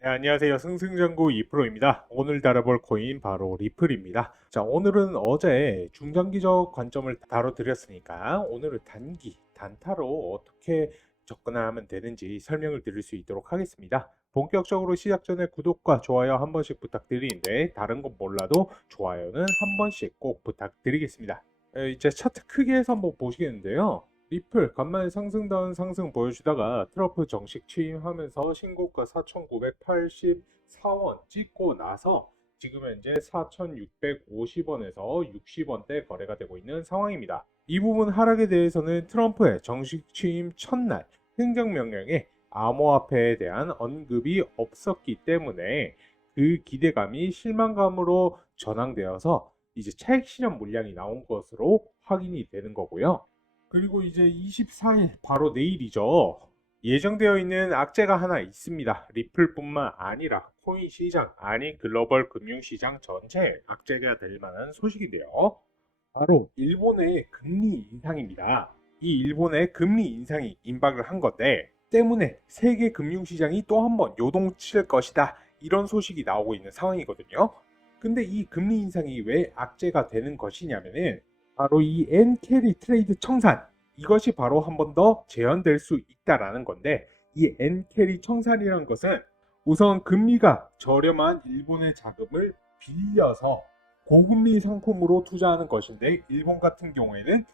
네, 안녕하세요. 승승장구 2프로입니다. 오늘 다뤄볼 코인 바로 리플입니다. 자, 오늘은 어제 중장기적 관점을 다뤄드렸으니까 오늘은 단기, 단타로 어떻게 접근하면 되는지 설명을 드릴 수 있도록 하겠습니다. 본격적으로 시작 전에 구독과 좋아요 한 번씩 부탁드리는데 다른 건 몰라도 좋아요는 한 번씩 꼭 부탁드리겠습니다. 이제 차트 크게 해서 한번 보시겠는데요. 리플 간만에 상승다운 상승 보여주다가 트럼프 정식 취임하면서 신고가 4,984원 찍고 나서 지금 현재 4,650원에서 60원대 거래가 되고 있는 상황입니다. 이 부분 하락에 대해서는 트럼프의 정식 취임 첫날 행정명령에 암호화폐에 대한 언급이 없었기 때문에 그 기대감이 실망감으로 전환되어서 이제 차익 실현 물량이 나온 것으로 확인이 되는 거고요. 그리고 이제 24일 바로 내일이죠. 예정되어 있는 악재가 하나 있습니다. 리플뿐만 아니라 코인 시장 아니 글로벌 금융 시장 전체에 악재가 될 만한 소식인데요. 바로 일본의 금리 인상입니다. 이 일본의 금리 인상이 임박을 한 건데 때문에 세계 금융 시장이 또 한번 요동칠 것이다. 이런 소식이 나오고 있는 상황이거든요. 근데 이 금리 인상이 왜 악재가 되는 것이냐면은 바로 이 엔캐리 트레이드 청산 이것이 바로 한 번 더 재현될 수 있다라는 건데 이 엔캐리 청산이라는 것은 우선 금리가 저렴한 일본의 자금을 빌려서 고금리 상품으로 투자하는 것인데 일본 같은 경우에는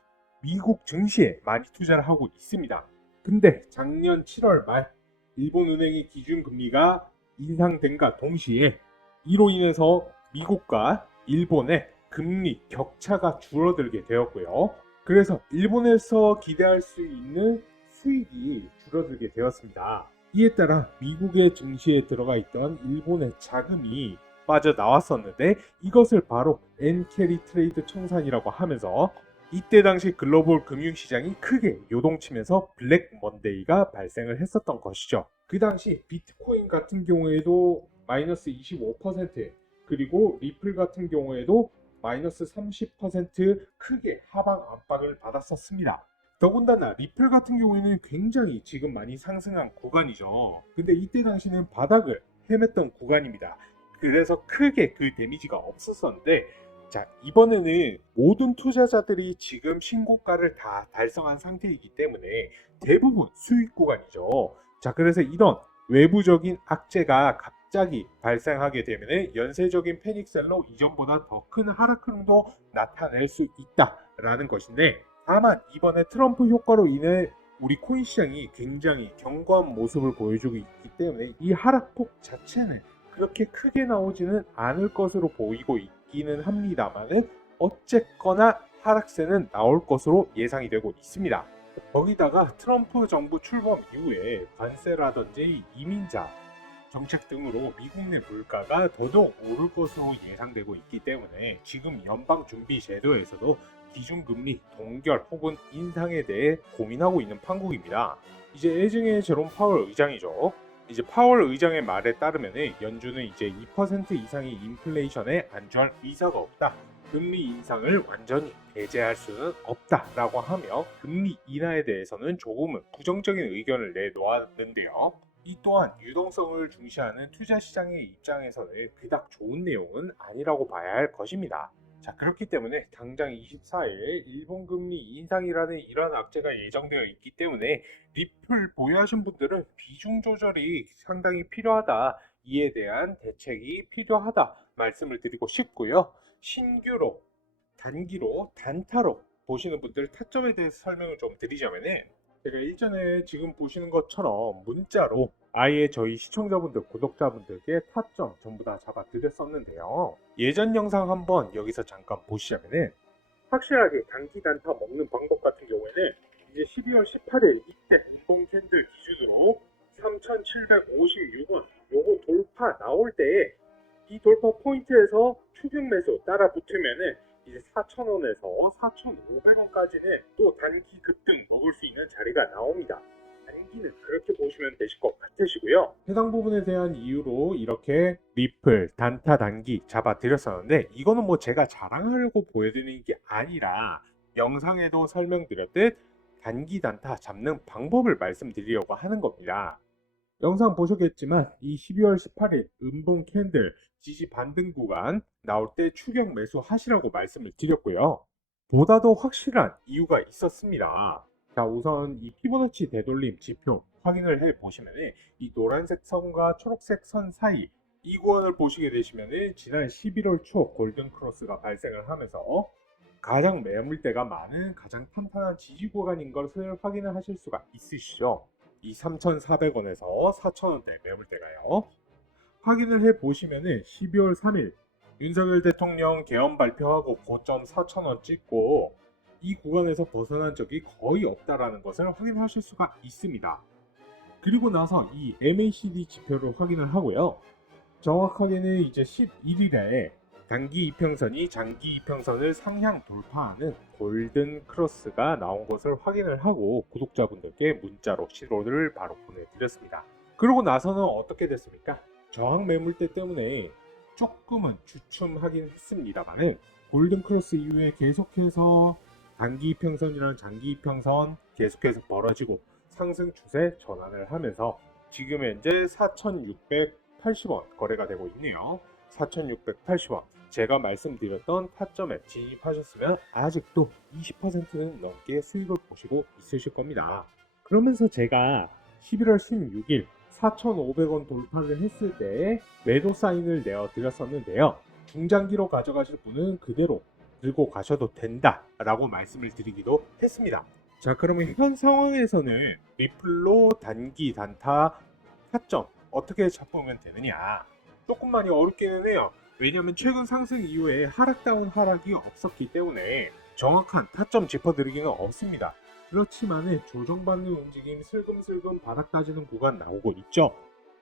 미국 증시에 많이 투자를 하고 있습니다. 근데 작년 7월 말 일본은행의 기준금리가 인상된과 동시에 이로 인해서 미국과 일본의 금리 격차가 줄어들게 되었고요. 그래서 일본에서 기대할 수 있는 수익이 줄어들게 되었습니다. 이에 따라 미국의 증시에 들어가 있던 일본의 자금이 빠져나왔었는데 이것을 바로 엔캐리 트레이드 청산이라고 하면서 이때 당시 글로벌 금융시장이 크게 요동치면서 블랙 먼데이가 발생을 했었던 것이죠. 그 당시 비트코인 같은 경우에도 마이너스 25% 그리고 리플 같은 경우에도 마이너스 30% 크게 하방 압박을 받았었습니다. 더군다나 리플 같은 경우에는 굉장히 지금 많이 상승한 구간이죠. 근데 이때 당시는 바닥을 헤맸던 구간입니다. 그래서 크게 그 데미지가 없었었는데 자, 이번에는 모든 투자자들이 지금 신고가를 다 달성한 상태이기 때문에 대부분 수익 구간이죠. 자, 그래서 이런 외부적인 악재가 갑자기 발생하게 되면 연쇄적인 패닉셀로 이전보다 더 큰 하락흐름도 나타낼 수 있다라는 것인데 다만 이번에 트럼프 효과로 인해 우리 코인 시장이 굉장히 견고한 모습을 보여주고 있기 때문에 이 하락폭 자체는 그렇게 크게 나오지는 않을 것으로 보이고 있기는 합니다만은 어쨌거나 하락세는 나올 것으로 예상이 되고 있습니다. 거기다가 트럼프 정부 출범 이후에 관세라든지 이민자 정책 등으로 미국 내 물가가 더더욱 오를 것으로 예상되고 있기 때문에 지금 연방준비제도에서도 기준금리 동결 혹은 인상에 대해 고민하고 있는 판국입니다. 이제 애증의 제롬 파월 의장이죠. 이제 파월 의장의 말에 따르면 연준은 이제 2% 이상의 인플레이션에 안주할 의사가 없다. 금리 인상을 완전히 배제할 수는 없다라고 하며 금리 인하에 대해서는 조금은 부정적인 의견을 내놓았는데요. 이 또한 유동성을 중시하는 투자 시장의 입장에서는 그닥 좋은 내용은 아니라고 봐야 할 것입니다. 자, 그렇기 때문에 당장 24일 일본 금리 인상이라는 이러한 악재가 예정되어 있기 때문에 리플 보유하신 분들은 비중 조절이 상당히 필요하다. 이에 대한 대책이 필요하다 말씀을 드리고 싶고요. 신규로 단기로 단타로 보시는 분들 타점에 대해서 설명을 좀 드리자면은 제가 일전에 지금 보시는 것처럼 문자로 아예 저희 시청자분들, 구독자분들께 타점 전부 다 잡아 드렸었는데요. 예전 영상 한번 여기서 잠깐 보시자면은 확실하게 단기 단타 먹는 방법 같은 경우에는 이제 12월 18일 이때 운봉 캔들 기준으로 3,756원 요거 돌파 나올 때에 이 돌파 포인트에서 추격 매수 따라 붙으면은 이제 4,000원에서 4,500원까지는 또 단기 급등 먹을 수 있는 자리가 나옵니다. 단기는 그렇게 보시면 되실 것 같으시고요. 해당 부분에 대한 이유로 이렇게 리플, 단타 단기 잡아 드렸었는데 이거는 뭐 제가 자랑하려고 보여드리는 게 아니라 영상에도 설명드렸듯 단기 단타 잡는 방법을 말씀드리려고 하는 겁니다. 영상 보셨겠지만 이 12월 18일 음봉 캔들 지지 반등 구간 나올 때 추격 매수 하시라고 말씀을 드렸고요. 보다도 확실한 이유가 있었습니다. 자, 우선 이 피보나치 되돌림 지표 확인을 해 보시면 이 노란색 선과 초록색 선 사이 이 구간을 보시게 되시면 지난 11월 초 골든 크로스가 발생을 하면서 가장 매물대가 많은 가장 탄탄한 지지 구간인 것을 확인을 하실 수가 있으시죠. 이 3,400원에서 4,000원대 매물대가요. 확인을 해 보시면은 12월 3일 윤석열 대통령 개헌 발표하고 고점 4,000원 찍고 이 구간에서 벗어난 적이 거의 없다라는 것을 확인하실 수가 있습니다. 그리고 나서 이 MACD 지표를 확인을 하고요. 정확하게는 이제 11일에 단기 이평선이 장기 이평선을 상향 돌파하는 골든 크로스가 나온 것을 확인을 하고 구독자분들께 문자로 신호를 바로 보내드렸습니다. 그러고 나서는 어떻게 됐습니까? 저항 매물대 때문에 조금은 주춤하긴 했습니다만 골든 크로스 이후에 계속해서 단기 이평선이랑 장기 이평선 계속해서 벌어지고 상승 추세 전환을 하면서 지금 현재 4,680원 거래가 되고 있네요. 4,680원. 제가 말씀드렸던 타점에 진입하셨으면 아직도 20%는 넘게 수익을 보시고 있으실 겁니다. 그러면서 제가 11월 16일 4,500원 돌파를 했을 때 매도 사인을 내어 드렸었는데요. 중장기로 가져가실 분은 그대로 들고 가셔도 된다 라고 말씀을 드리기도 했습니다. 자, 그러면 현 상황에서는 리플로 단기 단타 타점 어떻게 잡으면 되느냐, 조금 많이 어렵기는 해요. 왜냐하면 최근 상승 이후에 하락다운 하락이 없었기 때문에 정확한 타점 짚어드리기는 없습니다. 그렇지만 조정받는 움직임 슬금슬금 바닥 따지는 구간 나오고 있죠.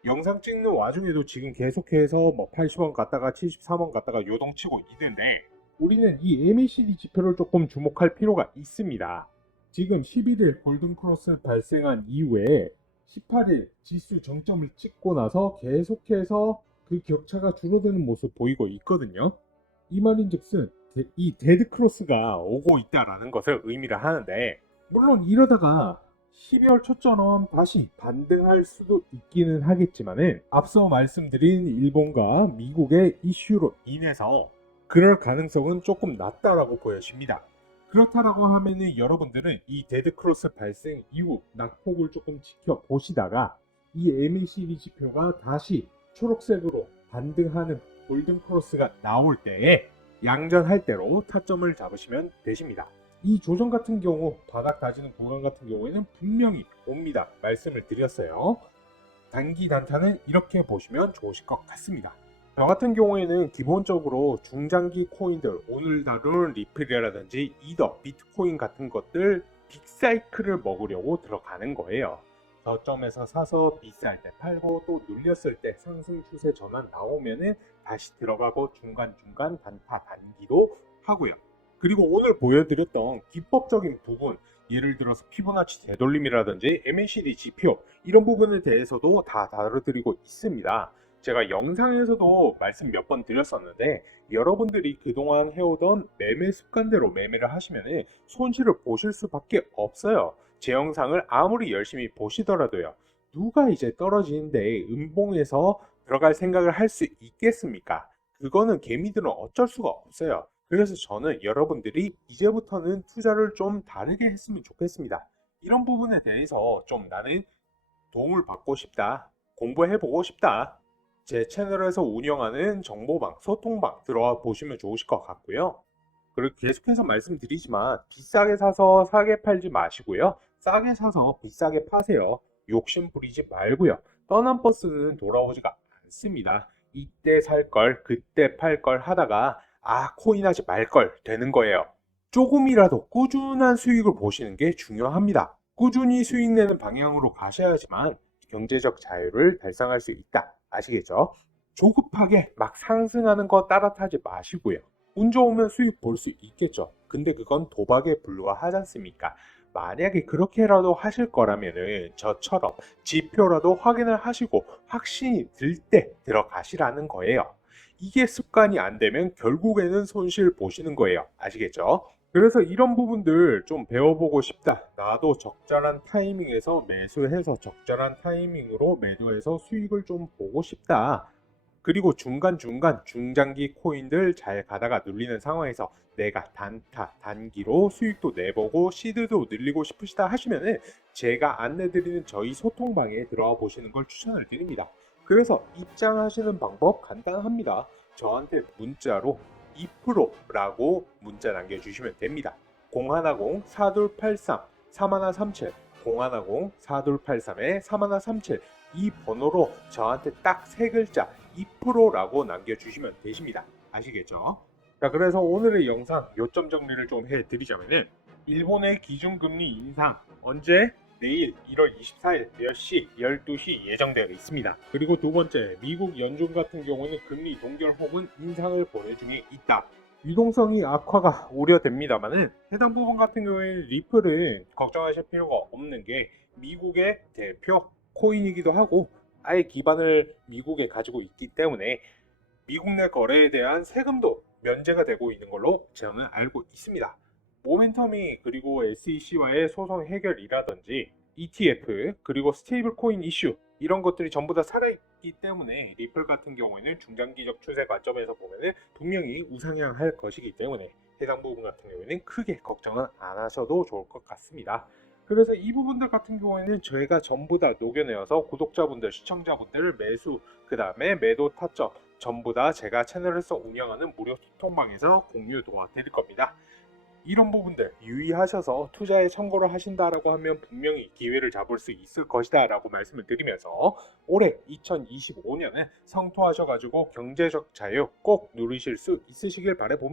영상 찍는 와중에도 지금 계속해서 뭐 80원 갔다가 73원 갔다가 요동치고 있는데 우리는 이 MACD 지표를 조금 주목할 필요가 있습니다. 지금 11일 골든크로스 발생한 이후에 18일 지수 정점을 찍고 나서 계속해서 그 격차가 줄어드는 모습 보이고 있거든요. 이 말인즉슨 이 데드크로스가 오고 있다라는 것을 의미를 하는데, 물론 이러다가 12월 초처럼 다시 반등할 수도 있기는 하겠지만은 앞서 말씀드린 일본과 미국의 이슈로 인해서 그럴 가능성은 조금 낮다라고 보여집니다. 그렇다라고 하면은 여러분들은 이 데드크로스 발생 이후 낙폭을 조금 지켜보시다가 이 MACD 지표가 다시 초록색으로 반등하는 골든크로스가 나올 때에 양전할 대로 타점을 잡으시면 되십니다. 이 조정 같은 경우 바닥 다지는 구간 같은 경우에는 분명히 옵니다. 말씀을 드렸어요. 단기 단타는 이렇게 보시면 좋으실 것 같습니다. 저 같은 경우에는 기본적으로 중장기 코인들, 오늘 다룬 리플이라든지 이더, 비트코인 같은 것들 빅사이클을 먹으려고 들어가는 거예요. 저점에서 사서 비쌀 때 팔고 또 눌렸을 때 상승 추세 전환 나오면은 다시 들어가고 중간중간 단타 단기도 하고요. 그리고 오늘 보여드렸던 기법적인 부분, 예를 들어서 피보나치 되돌림이라든지 MACD 지표 이런 부분에 대해서도 다 다뤄드리고 있습니다. 제가 영상에서도 말씀 몇 번 드렸었는데 여러분들이 그동안 해오던 매매 습관대로 매매를 하시면 손실을 보실 수밖에 없어요. 제 영상을 아무리 열심히 보시더라도요. 누가 이제 떨어지는데 음봉에서 들어갈 생각을 할 수 있겠습니까? 그거는 개미들은 어쩔 수가 없어요. 그래서 저는 여러분들이 이제부터는 투자를 좀 다르게 했으면 좋겠습니다. 이런 부분에 대해서 좀 나는 도움을 받고 싶다, 공부해보고 싶다, 제 채널에서 운영하는 정보방, 소통방 들어와 보시면 좋으실 것 같고요. 그리고 계속해서 말씀드리지만 비싸게 사서 싸게 팔지 마시고요. 싸게 사서 비싸게 파세요. 욕심 부리지 말고요. 떠난 버스는 돌아오지가 않습니다. 이때 살 걸, 그때 팔 걸 하다가 코인 하지 말 걸 되는 거예요. 조금이라도 꾸준한 수익을 보시는 게 중요합니다. 꾸준히 수익 내는 방향으로 가셔야지만 경제적 자유를 달성할 수 있다. 아시겠죠? 조급하게 막 상승하는 거 따라 타지 마시고요. 운 좋으면 수익 볼 수 있겠죠. 근데 그건 도박에 불과하지 않습니까? 만약에 그렇게라도 하실 거라면은 저처럼 지표라도 확인을 하시고 확신이 들 때 들어가시라는 거예요. 이게 습관이 안 되면 결국에는 손실 보시는 거예요. 아시겠죠? 그래서 이런 부분들 좀 배워보고 싶다. 나도 적절한 타이밍에서 매수해서 적절한 타이밍으로 매도해서 수익을 좀 보고 싶다. 그리고 중간중간 중장기 코인들 잘 가다가 눌리는 상황에서 내가 단타, 단기로 수익도 내보고 시드도 늘리고 싶으시다 하시면은 제가 안내드리는 저희 소통방에 들어와 보시는 걸 추천을 드립니다. 그래서 입장하시는 방법 간단합니다. 저한테 문자로 2%라고 문자 남겨주시면 됩니다. 010-4283 3137 010-4283에 3137 이 번호로 저한테 딱 세 글자 2%라고 남겨주시면 되십니다. 아시겠죠? 자, 그래서 오늘의 영상 요점 정리를 좀 해드리자면은 일본의 기준금리 인상 언제? 내일 1월 24일 10시, 12시 예정되어 있습니다. 그리고 두 번째, 미국 연준 같은 경우는 금리 동결 혹은 인상을 보내 중에 있다. 유동성이 악화가 우려됩니다만은 해당 부분 같은 경우에는 리플은 걱정하실 필요가 없는 게 미국의 대표 코인이기도 하고 아예 기반을 미국에 가지고 있기 때문에 미국 내 거래에 대한 세금도 면제가 되고 있는 걸로 저는 알고 있습니다. 모멘텀이 그리고 SEC와의 소송 해결이라든지 ETF 그리고 스테이블 코인 이슈 이런 것들이 전부 다 살아있기 때문에 리플 같은 경우에는 중장기적 추세 관점에서 보면 분명히 우상향할 것이기 때문에 해당 부분 같은 경우에는 크게 걱정은 안 하셔도 좋을 것 같습니다. 그래서 이 부분들 같은 경우에는 저희가 전부 다 녹여내어서 구독자분들, 시청자분들 매수, 그 다음에 매도 타점 전부 다 제가 채널에서 운영하는 무료 소통방에서 공유 도와드릴 겁니다. 이런 부분들 유의하셔서 투자에 참고를 하신다라고 하면 분명히 기회를 잡을 수 있을 것이다 라고 말씀을 드리면서 올해 2025년은 성토하셔가지고 경제적 자유 꼭 누리실 수 있으시길 바라봅니다.